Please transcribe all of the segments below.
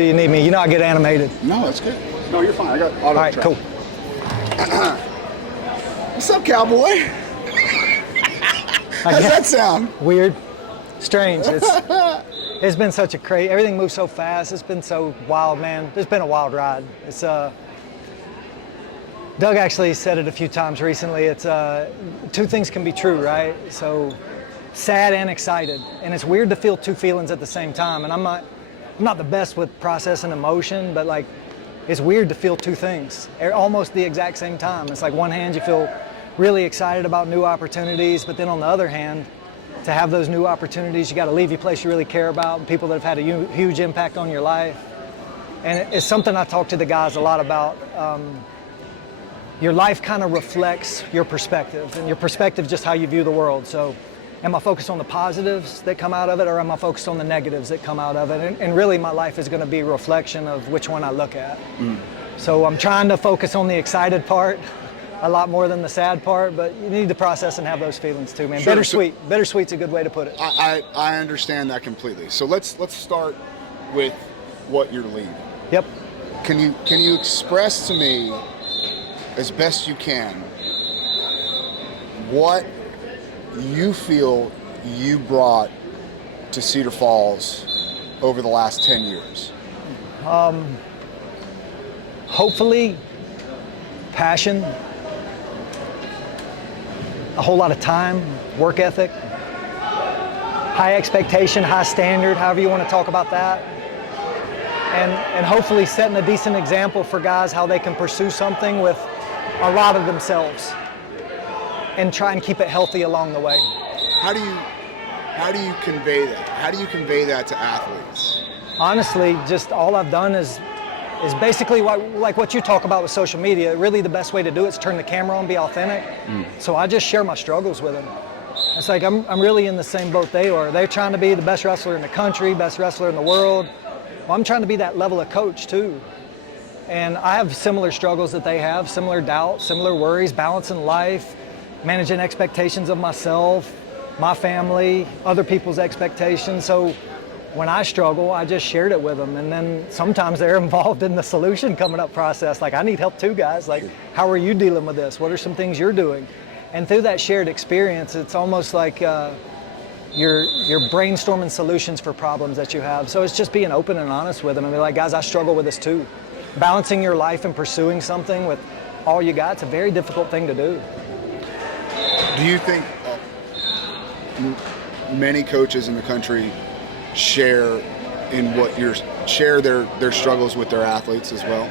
do you need me? You know I get animated. No, that's good. No, you're fine. I got auto All right, track. cool. What's up, Cowboy? How's that sound? Weird, strange. It's been such a crazy. Everything moves so fast. It's been so wild, man. It's been a wild ride. It's Doug actually said it a few times recently. It's two things can be true, right? So sad and excited, and it's weird to feel two feelings at the same time. And I'm not the best with processing emotion, but like it's weird to feel two things almost the exact same time. It's like one hand you feel really excited about new opportunities, but then on the other hand, to have those new opportunities, you got to leave your place you really care about, and people that have had a huge impact on your life. And it's something I talk to the guys a lot about. Your life kind of reflects your perspective, and your perspective is just how you view the world. So am I focused on the positives that come out of it, or am I focused on the negatives that come out of it? And really my life is going to be a reflection of which one I look at. So I'm trying to focus on the excited part a lot more than the sad part, but you need to process and have those feelings too, man. Sure. Bittersweet's a good way to put it. I understand that completely. So let's start with what you're leading. Yep. Can you express to me, as best you can, what you feel you brought to Cedar Falls over the last 10 years? Hopefully, passion, a whole lot of time, work ethic, high expectation, high standard, however you want to talk about that. And hopefully setting a decent example for guys how they can pursue something with a lot of themselves and try and keep it healthy along the way. How do you convey that? How do you convey that to athletes? Honestly, just all I've done is basically like what you talk about with social media. Really the best way to do it is turn the camera on, be authentic. So I just share my struggles with them. It's like I'm really in the same boat they are. They're trying to be the best wrestler in the country, best wrestler in the world. Well, I'm trying to be that level of coach too. And I have similar struggles that they have, similar doubts, similar worries, balancing life, managing expectations of myself, my family, other people's expectations. So when I struggle, I just shared it with them. And then sometimes they're involved in the solution coming up process. Like, I need help too, guys. Like, how are you dealing with this? What are some things you're doing? And through that shared experience, it's almost like you're brainstorming solutions for problems that you have. So it's just being open and honest with them and be like, guys, I struggle with this too. Balancing your life and pursuing something with all you got, it's a very difficult thing to do. Do you think many coaches in the country share their struggles with their athletes as well?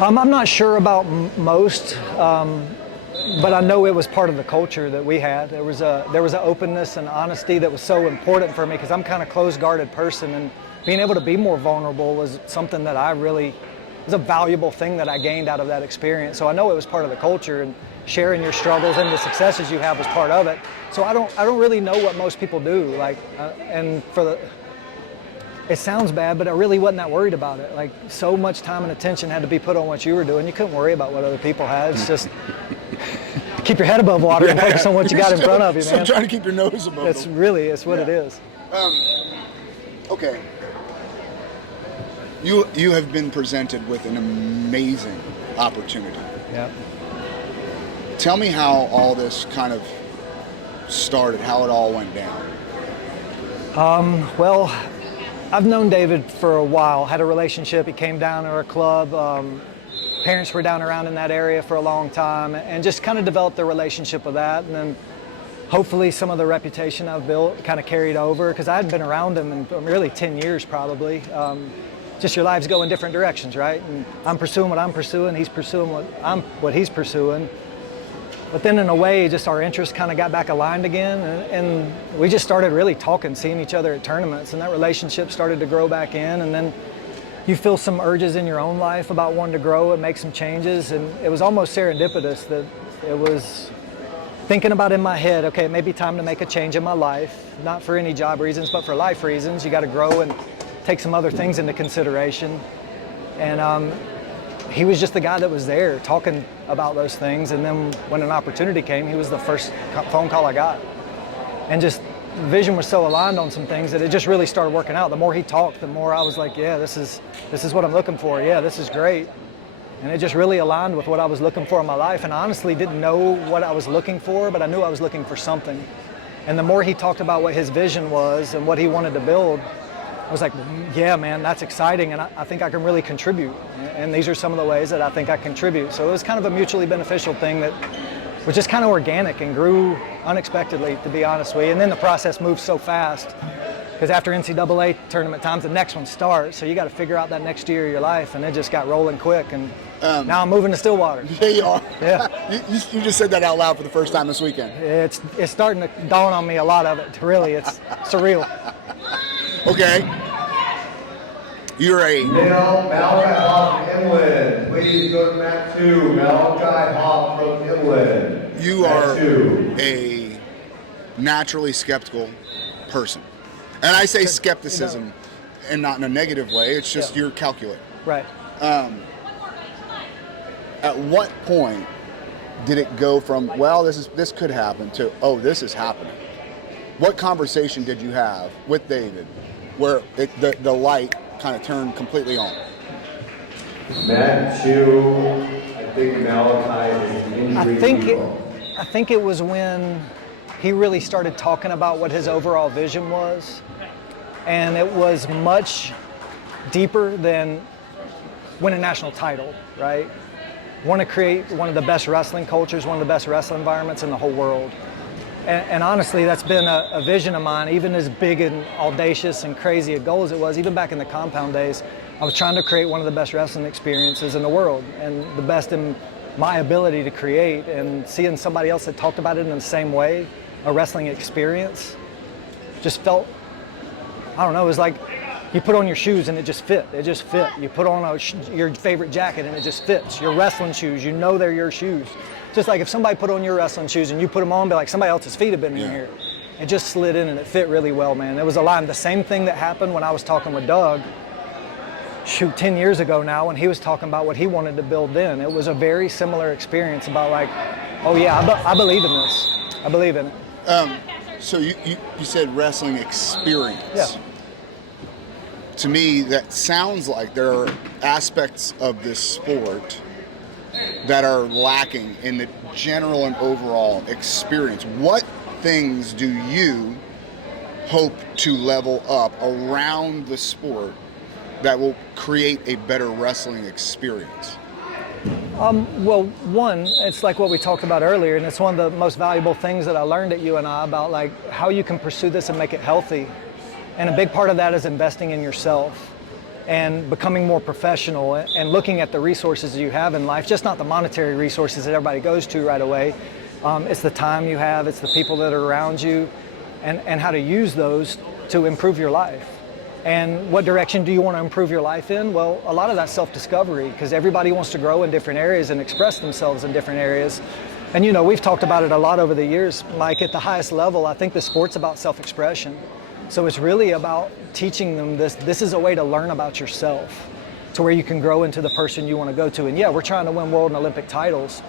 I'm not sure about most, but I know it was part of the culture that we had. There was an openness and honesty that was so important for me because I'm kind of closed-guarded person, and being able to be more vulnerable was something that was a valuable thing that I gained out of that experience. So I know it was part of the culture, and sharing your struggles and the successes you have was part of it. So I don't really know what most people do. It sounds bad, but I really wasn't that worried about it. Like, so much time and attention had to be put on what you were doing. You couldn't worry about what other people had. It's just keep your head above water and focus on what you got in front of you, man. I'm trying to keep your nose above. It's what it is. Okay. You have been presented with an amazing opportunity. Yeah. Tell me how all this kind of started, how it all went down. Well, I've known David for a while, had a relationship. He came down to our club. Parents were down around in that area for a long time, and just kind of developed a relationship with that. And then hopefully some of the reputation I've built kind of carried over, because I had been around him in really 10 years probably. Just your lives go in different directions, right? And I'm pursuing what I'm pursuing, he's pursuing what he's pursuing. But then in a way, just our interests kind of got back aligned again, and we just started really talking, seeing each other at tournaments, and that relationship started to grow back in. And then you feel some urges in your own life about wanting to grow and make some changes, and it was almost serendipitous that it was thinking about in my head, okay, it may be time to make a change in my life, not for any job reasons, but for life reasons. You got to grow and take some other things into consideration. And he was just the guy that was there talking about those things. And then when an opportunity came, he was the first phone call I got. And just vision was so aligned on some things that it just really started working out. The more he talked, the more I was like, yeah, this is what I'm looking for. Yeah, this is great. And it just really aligned with what I was looking for in my life. And I honestly didn't know what I was looking for, but I knew I was looking for something. And the more he talked about what his vision was and what he wanted to build, I was like, yeah, man, that's exciting, and I think I can really contribute. And these are some of the ways that I think I contribute. So it was kind of a mutually beneficial thing that was just kind of organic and grew unexpectedly, to be honest with you. And then the process moved so fast, because after NCAA tournament times, the next one starts. So you got to figure out that next year of your life, and it just got rolling quick. And now I'm moving to Stillwater. Yeah, you are. Yeah. You just said that out loud for the first time this weekend. It's starting to dawn on me, a lot of it. Really, it's surreal. Okay. You're a Malachi Hoff from Inland. Please go to mat 2. Malachi Hoff from Inland. You are a naturally skeptical person. And I say skepticism and not in a negative way. It's just you're calculating. Right. At what point did it go from, well, this could happen to, oh, this is happening? What conversation did you have with David where the light kind of turned completely on? Mat 2, I think Malachi is injury. I think it was when he really started talking about what his overall vision was. And it was much deeper than win a national title, right? Want to create one of the best wrestling cultures, one of the best wrestling environments in the whole world. And honestly, that's been a vision of mine, even as big and audacious and crazy a goal as it was, even back in the compound days. I was trying to create one of the best wrestling experiences in the world, and the best in my ability to create. And seeing somebody else that talked about it in the same way, a wrestling experience, just felt, I don't know, it was like you put on your shoes and it just fit. It just fit. You put on your favorite jacket and it just fits. Your wrestling shoes, you know they're your shoes. Just like if somebody put on your wrestling shoes and you put them on, be like somebody else's feet have been in here. It just slid in and it fit really well, man. It was aligned. The same thing that happened when I was talking with Doug, 10 years ago now, when he was talking about what he wanted to build then. It was a very similar experience about like, oh yeah, I believe in this. I believe in it. So you said wrestling experience. Yeah. To me, that sounds like there are aspects of this sport that are lacking in the general and overall experience. What things do you hope to level up around the sport that will create a better wrestling experience? Well, one, it's like what we talked about earlier, and it's one of the most valuable things that I learned at UNI about like how you can pursue this and make it healthy. And a big part of that is investing in yourself and becoming more professional and looking at the resources you have in life, just not the monetary resources that everybody goes to right away. It's the time you have, it's the people that are around you, and how to use those to improve your life. And what direction do you want to improve your life in? Well, a lot of that's self-discovery, because everybody wants to grow in different areas and express themselves in different areas. And you know, we've talked about it a lot over the years, Mike. At the highest level, I think the sport's about self-expression. So it's really about teaching them this. This is a way to learn about yourself, to where you can grow into the person you want to go to. And yeah, we're trying to win world and Olympic titles,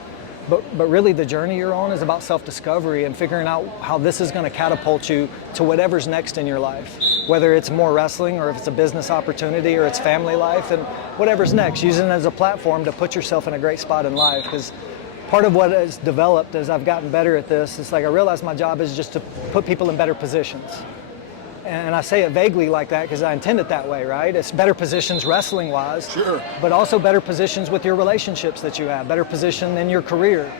but really the journey you're on is about self-discovery and figuring out how this is going to catapult you to whatever's next in your life, whether it's more wrestling or if it's a business opportunity or it's family life, and whatever's next, using it as a platform to put yourself in a great spot in life. Because part of what has developed as I've gotten better at this, it's like I realized my job is just to put people in better positions. And I say it vaguely like that because I intend it that way, right? It's better positions wrestling-wise, sure, but also better positions with your relationships that you have, better position in your career,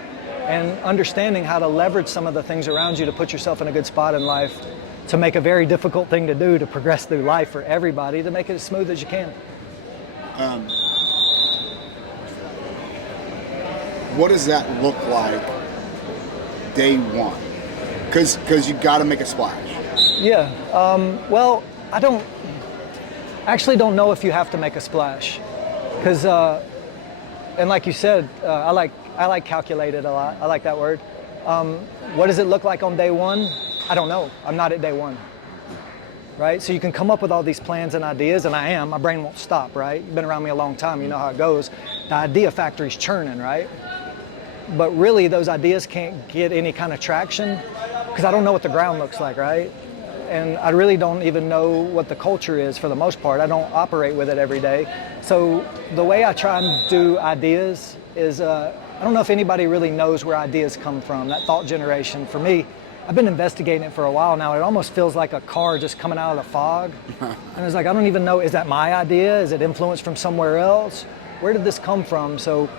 and understanding how to leverage some of the things around you to put yourself in a good spot in life, to make a very difficult thing to do, to progress through life for everybody, to make it as smooth as you can. What does that look like day one? Because you got to make a splash. Yeah, well, I actually don't know if you have to make a splash, because, and like you said, I like calculated a lot. I like that word. What does it look like on day one? I don't know. I'm not at day one, right? So you can come up with all these plans and ideas, and I am. My brain won't stop, right? You've been around me a long time. You know how it goes. The idea factory's churning, right? But really, those ideas can't get any kind of traction because I don't know what the ground looks like, right? and I really don't even know what the culture is for the most part. I don't operate with it every day. So the way I try and do ideas is, I don't know if anybody really knows where ideas come from, that thought generation. For me, I've been investigating it for a while now. It almost feels like a car just coming out of the fog. And it's like, I don't even know, is that my idea? Is it influenced from somewhere else? Where did this come from? So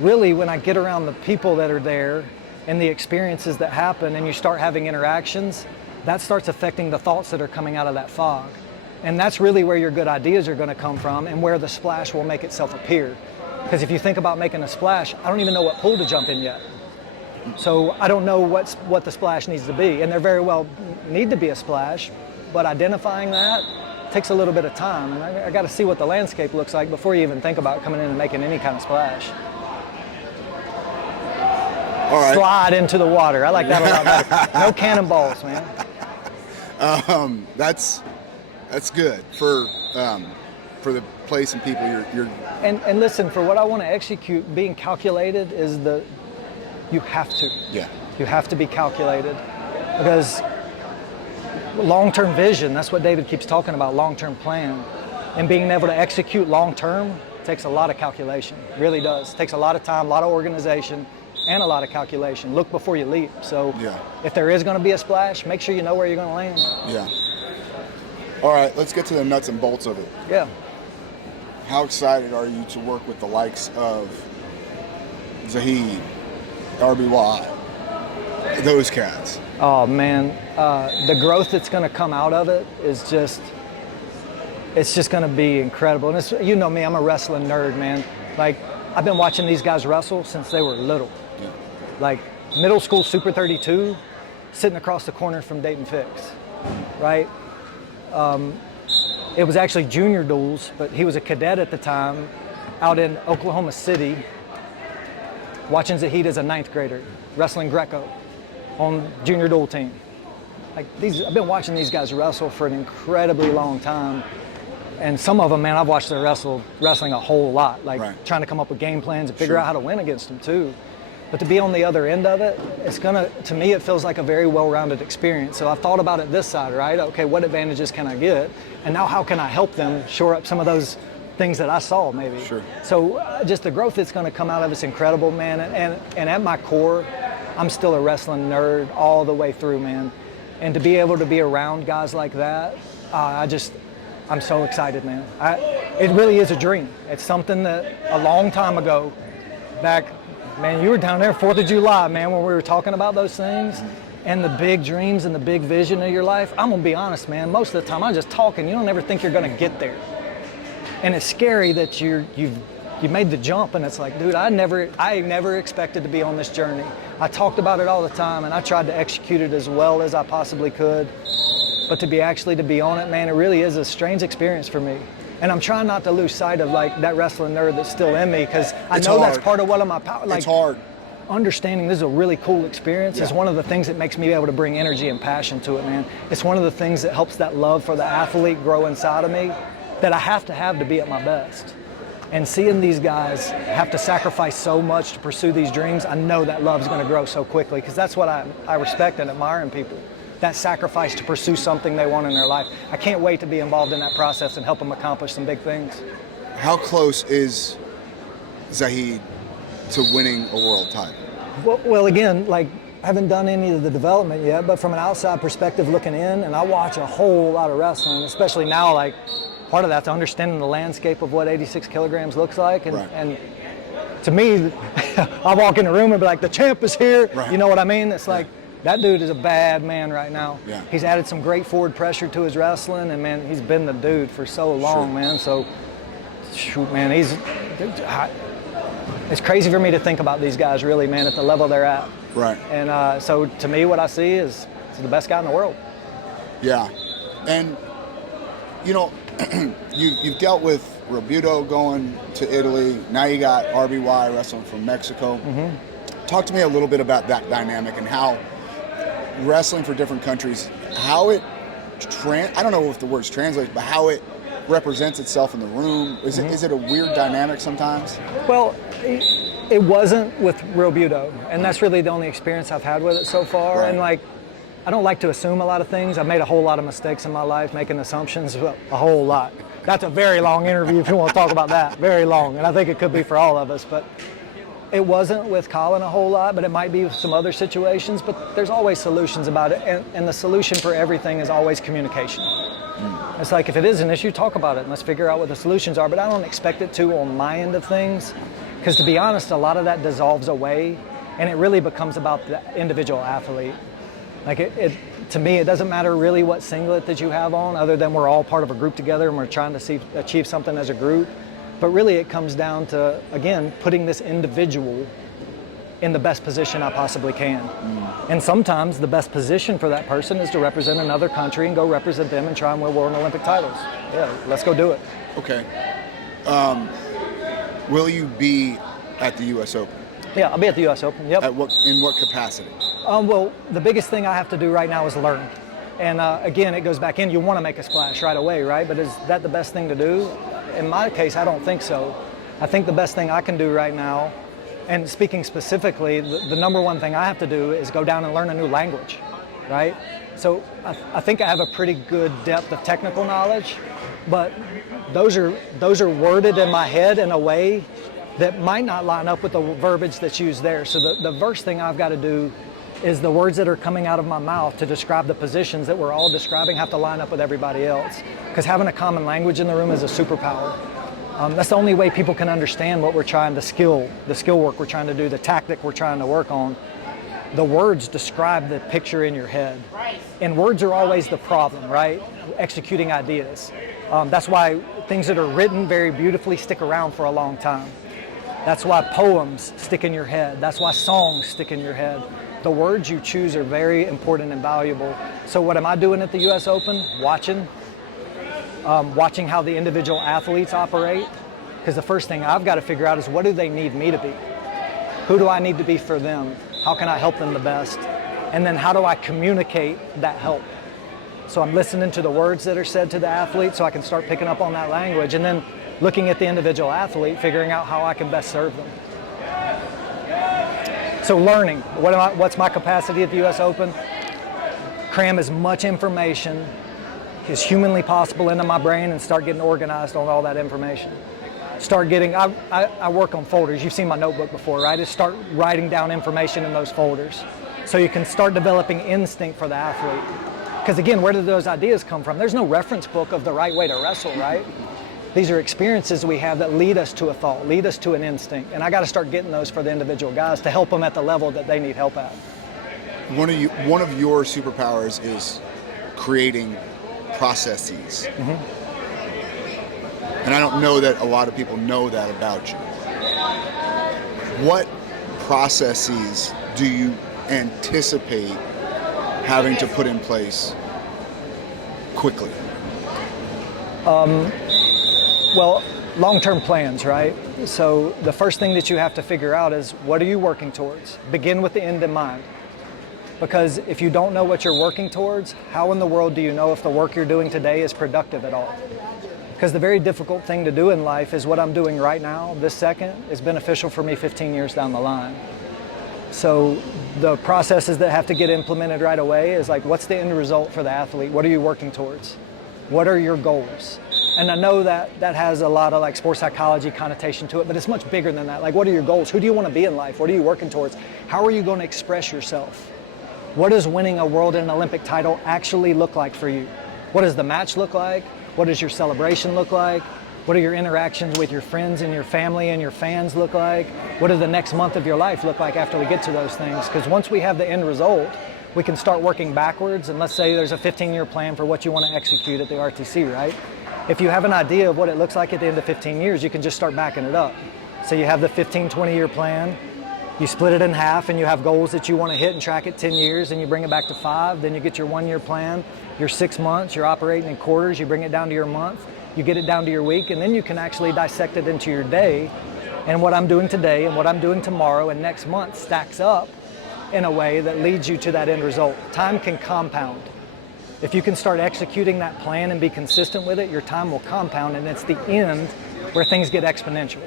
really, when I get around the people that are there and the experiences that happen and you start having interactions, that starts affecting the thoughts that are coming out of that fog. And that's really where your good ideas are going to come from and where the splash will make itself appear. Because if you think about making a splash, I don't even know what pool to jump in yet. So I don't know what the splash needs to be. And there very well need to be a splash, but identifying that takes a little bit of time. And I got to see what the landscape looks like before you even think about coming in and making any kind of splash. All right. Slide into the water. I like that a lot better. No cannonballs, man. That's good for the place and people you're. And listen, for what I want to execute, being calculated is you have to. Yeah. You have to be calculated because long-term vision, that's what David keeps talking about, long-term plan. And being able to execute long-term takes a lot of calculation, really does. It takes a lot of time, a lot of organization, and a lot of calculation. Look before you leap. So if there is going to be a splash, make sure you know where you're going to land. Yeah. All right, let's get to the nuts and bolts of it. Yeah. How excited are you to work with the likes of Zahid, RBY, those cats? Oh man, the growth that's going to come out of it is it's just going to be incredible. And it's, you know me, I'm a wrestling nerd, man. Like, I've been watching these guys wrestle since they were little. Yeah. Like middle school Super 32, sitting across the corner from Dayton Fix, right? It was actually junior duels, but he was a cadet at the time out in Oklahoma City, watching Zahid as a 9th grader, wrestling Greco on junior duel team. Like I've been watching these guys wrestle for an incredibly long time. And some of them, man, I've watched them wrestling a whole lot, like trying to come up with game plans and figure out how to win against them too. But to be on the other end of it, to me, it feels like a very well-rounded experience. So I've thought about it this side, right? Okay, what advantages can I get? And now how can I help them shore up some of those things that I saw maybe? Sure. So just the growth that's going to come out of it's incredible, man. And at my core, I'm still a wrestling nerd all the way through, man. And to be able to be around guys like that, I'm so excited, man. It really is a dream. It's something that a long time ago, back, man, you were down there 4th of July, man, when we were talking about those things and the big dreams and the big vision of your life. I'm gonna be honest, man, most of the time I'm just talking. You don't ever think you're gonna get there. And it's scary that you made the jump and it's like, dude, I never expected to be on this journey. I talked about it all the time and I tried to execute it as well as I possibly could. But to be on it, man, it really is a strange experience for me. And I'm trying not to lose sight of like that wrestling nerd that's still in me because I know that's part of what I'm about. Like, it's hard. Understanding this is a really cool experience is one of the things that makes me able to bring energy and passion to it, man. It's one of the things that helps that love for the athlete grow inside of me that I have to be at my best. And seeing these guys have to sacrifice so much to pursue these dreams, I know that love's going to grow so quickly because that's what I respect and admire in people. That sacrifice to pursue something they want in their life. I can't wait to be involved in that process and help them accomplish some big things. How close is Zahid to winning a world title? Well, again, like, I haven't done any of the development yet, but from an outside perspective looking in, and I watch a whole lot of wrestling, especially now, like, part of that's understanding the landscape of what 86 kilograms looks like. And to me, I walk in the room and be like, the champ is here. Right. You know what I mean? It's like, that dude is a bad man right now. Yeah. He's added some great forward pressure to his wrestling, and man, he's been the dude for so long, man. So, shoot, man, it's crazy for me to think about these guys, really, man, at the level they're at. Right. And so, to me, what I see is he's the best guy in the world. Yeah, and you know, you've dealt with Robuto going to Italy. Now you got RBY wrestling from Mexico. Mm-hmm. Talk to me a little bit about that dynamic and how wrestling for different countries, how it I don't know if the word's translates, but how it represents itself in the room. Is it a weird dynamic sometimes? Well, it wasn't with Robuto, and that's really the only experience I've had with it so far. Right. And like, I don't like to assume a lot of things. I've made a whole lot of mistakes in my life, making assumptions, a whole lot. That's a very long interview if you want to talk about that, very long. And I think it could be for all of us, but it wasn't with Colin a whole lot, but it might be with some other situations, but there's always solutions about it. And the solution for everything is always communication. It's like, if it is an issue, talk about it and let's figure out what the solutions are, but I don't expect it to on my end of things, because to be honest, a lot of that dissolves away and it really becomes about the individual athlete. Like to me, it doesn't matter really what singlet that you have on, other than we're all part of a group together and we're trying to achieve something as a group. But really it comes down to, again, putting this individual in the best position I possibly can. And sometimes the best position for that person is to represent another country and go represent them and try and win world and Olympic titles. Yeah, let's go do it. Okay. Will you be at the U.S. Open? Yeah, I'll be at the U.S. Open, yep. In what capacity? Well, the biggest thing I have to do right now is learn. And again, it goes back in, you want to make a splash right away, right? But is that the best thing to do? In my case, I don't think so. I think the best thing I can do right now, and speaking specifically, the number one thing I have to do is go down and learn a new language, right? So I think I have a pretty good depth of technical knowledge, but those are worded in my head in a way that might not line up with the verbiage that's used there. So the first thing I've got to do is the words that are coming out of my mouth to describe the positions that we're all describing have to line up with everybody else. Because having a common language in the room is a superpower. That's the only way people can understand what we're trying, the skill work we're trying to do, the tactic we're trying to work on. The words describe the picture in your head. And words are always the problem, right? Executing ideas. That's why things that are written very beautifully stick around for a long time. That's why poems stick in your head. That's why songs stick in your head. The words you choose are very important and valuable. So what am I doing at the U.S. Open? Watching how the individual athletes operate. Because the first thing I've got to figure out is, what do they need me to be? Who do I need to be for them? How can I help them the best? And then how do I communicate that help? So I'm listening to the words that are said to the athlete so I can start picking up on that language, and then looking at the individual athlete, figuring out how I can best serve them. So learning, what's my capacity at the U.S. Open? Cram as much information as humanly possible into my brain and start getting organized on all that information. I work on folders. You've seen my notebook before, right? Just start writing down information in those folders so you can start developing instinct for the athlete. Because again, where did those ideas come from? There's no reference book of the right way to wrestle, right? These are experiences we have that lead us to a thought, lead us to an instinct. And I got to start getting those for the individual guys to help them at the level that they need help at. One of your superpowers is creating processes. Mm-hmm. And I don't know that a lot of people know that about you. What processes do you anticipate having to put in place quickly? Well, long-term plans, right? So the first thing that you have to figure out is, what are you working towards? Begin with the end in mind. Because if you don't know what you're working towards, how in the world do you know if the work you're doing today is productive at all? Because the very difficult thing to do in life is what I'm doing right now, this second, is beneficial for me 15 years down the line. So the processes that have to get implemented right away is like, what's the end result for the athlete? What are you working towards? What are your goals? And I know that has a lot of like sports psychology connotation to it, but it's much bigger than that. Like, what are your goals? Who do you want to be in life? What are you working towards? How are you going to express yourself? What does winning a world and an Olympic title actually look like for you? What does the match look like? What does your celebration look like? What do your interactions with your friends and your family and your fans look like? What does the next month of your life look like after we get to those things? Because once we have the end result, we can start working backwards. And let's say there's a 15-year plan for what you want to execute at the RTC, right? If you have an idea of what it looks like at the end of 15 years, you can just start backing it up. So you have the 15, 20-year plan, you split it in half, and you have goals that you want to hit and track at 10 years, and you bring it back to 5. Then you get your 1-year plan, your 6 months, you're operating in quarters, you bring it down to your month, you get it down to your week, and then you can actually dissect it into your day. And what I'm doing today and what I'm doing tomorrow and next month stacks up in a way that leads you to that end result. Time can compound. If you can start executing that plan and be consistent with it, your time will compound, and it's the end where things get exponential.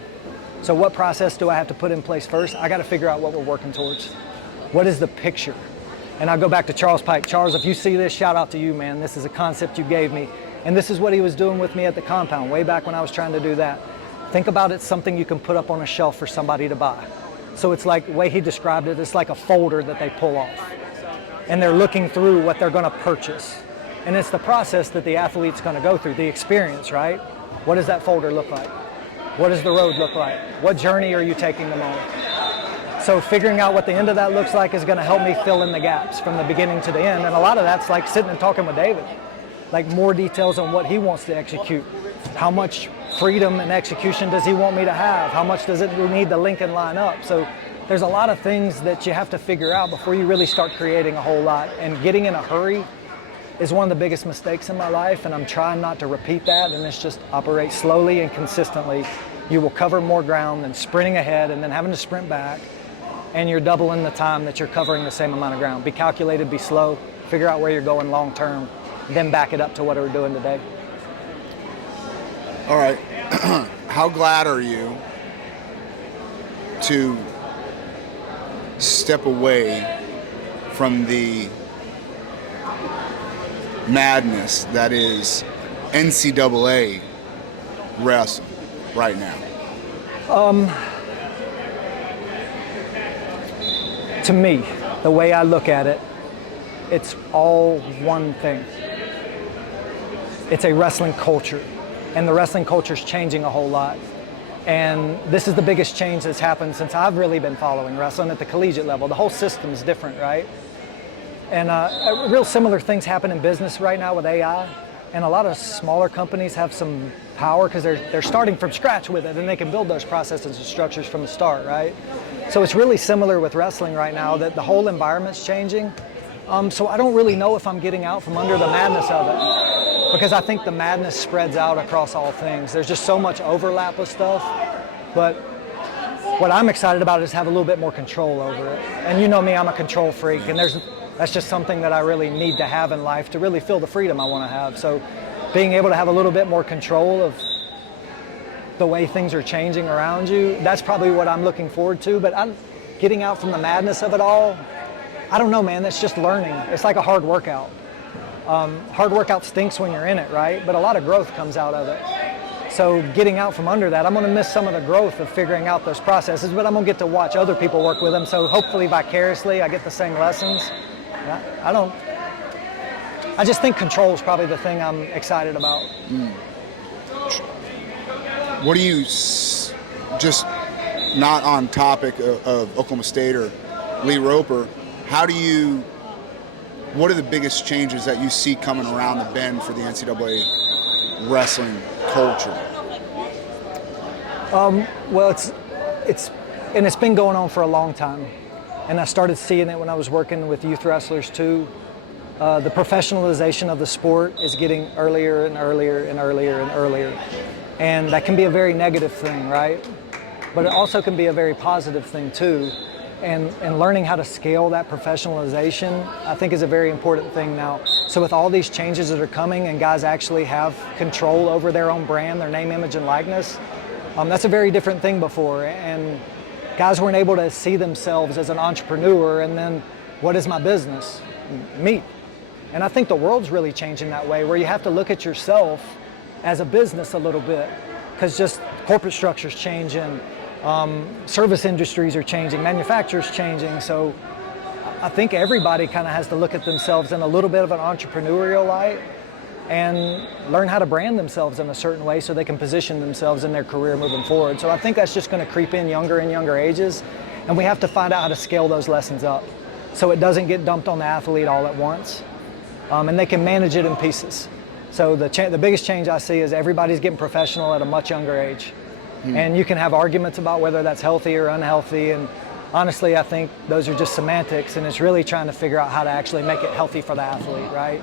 So what process do I have to put in place first? I got to figure out what we're working towards. What is the picture? And I go back to Charles Pike. Charles, if you see this, shout out to you, man. This is a concept you gave me. And this is what he was doing with me at the compound way back when I was trying to do that. Think about it, something you can put up on a shelf for somebody to buy. So it's like, the way he described it, it's like a folder that they pull off. And they're looking through what they're gonna purchase. And it's the process that the athlete's gonna go through, the experience, right? What does that folder look like? What does the road look like? What journey are you taking them on? So figuring out what the end of that looks like is gonna help me fill in the gaps from the beginning to the end. And a lot of that's like sitting and talking with David. Like more details on what he wants to execute. How much freedom and execution does he want me to have? How much does it need the link and line up? So there's a lot of things that you have to figure out before you really start creating a whole lot. And getting in a hurry is one of the biggest mistakes in my life, and I'm trying not to repeat that, and it's just operate slowly and consistently. You will cover more ground than sprinting ahead and then having to sprint back, and you're doubling the time that you're covering the same amount of ground. Be calculated, be slow, figure out where you're going long term, then back it up to what we're doing today. All right. How glad are you to step away from the madness that is NCAA wrestling right now? To me, the way I look at it, it's all one thing. It's a wrestling culture, and the wrestling culture is changing a whole lot. And this is the biggest change that's happened since I've really been following wrestling at the collegiate level. The whole system's different, right? And real similar things happen in business right now with AI. And a lot of smaller companies have some power because they're starting from scratch with it, and they can build those processes and structures from the start, right? So it's really similar with wrestling right now, that the whole environment's changing. So I don't really know if I'm getting out from under the madness of it, because I think the madness spreads out across all things. There's just so much overlap with stuff. But what I'm excited about is have a little bit more control over it. And you know me, I'm a control freak, and that's just something that I really need to have in life to really feel the freedom I want to have. So being able to have a little bit more control of the way things are changing around you, that's probably what I'm looking forward to. But I'm getting out from the madness of it all. I don't know, man, that's just learning. It's like a hard workout. Hard workout stinks when you're in it, right? But a lot of growth comes out of it. So getting out from under that, I'm gonna miss some of the growth of figuring out those processes, but I'm gonna get to watch other people work with them. So hopefully vicariously I get the same lessons. I just think control is probably the thing I'm excited about. What do you, just not on topic of Oklahoma State or Lee Roper, what are the biggest changes that you see coming around the bend for the NCAA wrestling culture? Well, it's been going on for a long time. And I started seeing it when I was working with youth wrestlers too. The professionalization of the sport is getting earlier and earlier and earlier and earlier. And that can be a very negative thing, right? But it also can be a very positive thing too. And learning how to scale that professionalization, I think, is a very important thing now. So with all these changes that are coming and guys actually have control over their own brand, their name, image, and likeness, that's a very different thing before. And guys weren't able to see themselves as an entrepreneur, and then what is my business? Me. And I think the world's really changing that way, where you have to look at yourself as a business a little bit, because just corporate structure's changing, service industries are changing, manufacturers changing. So I think everybody kind of has to look at themselves in a little bit of an entrepreneurial light and learn how to brand themselves in a certain way so they can position themselves in their career moving forward. So I think that's just going to creep in younger and younger ages, and we have to find out how to scale those lessons up so it doesn't get dumped on the athlete all at once, and they can manage it in pieces. So the biggest change I see is everybody's getting professional at a much younger age. And you can have arguments about whether that's healthy or unhealthy, and honestly I think those are just semantics, and it's really trying to figure out how to actually make it healthy for the athlete, right?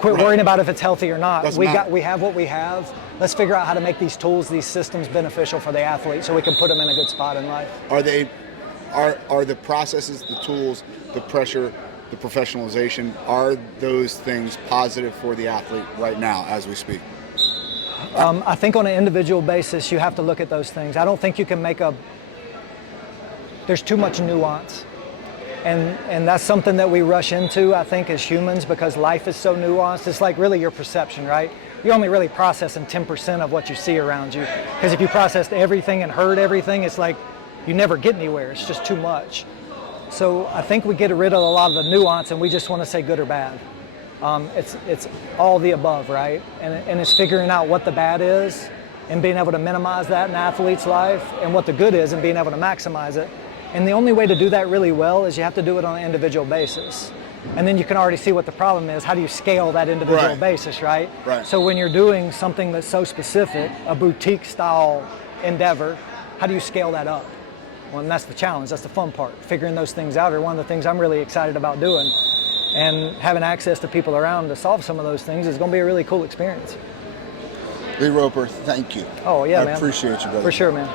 Quit worrying about if it's healthy or not. We have what we have. Let's figure out how to make these tools, these systems beneficial for the athlete so we can put them in a good spot in life. Are the processes, the tools, the pressure, the professionalization, are those things positive for the athlete right now as we speak? I think on an individual basis, you have to look at those things. I don't think you can there's too much nuance. And that's something that we rush into, I think, as humans, because life is so nuanced. It's like really your perception, right? You're only really processing 10% of what you see around you. Because if you processed everything and heard everything, it's like you never get anywhere. It's just too much. So I think we get rid of a lot of the nuance, and we just want to say good or bad. It's all the above, right? And it's figuring out what the bad is and being able to minimize that in an athlete's life, and what the good is and being able to maximize it. And the only way to do that really well is you have to do it on an individual basis. And then you can already see what the problem is. How do you scale that individual basis, right? Right. So when you're doing something that's so specific, a boutique style endeavor, how do you scale that up? Well, and that's the challenge. That's the fun part. Figuring those things out are one of the things I'm really excited about doing. And having access to people around to solve some of those things is going to be a really cool experience. Lee Roper, thank you. Oh, yeah, I man. appreciate you, brother. For sure, man.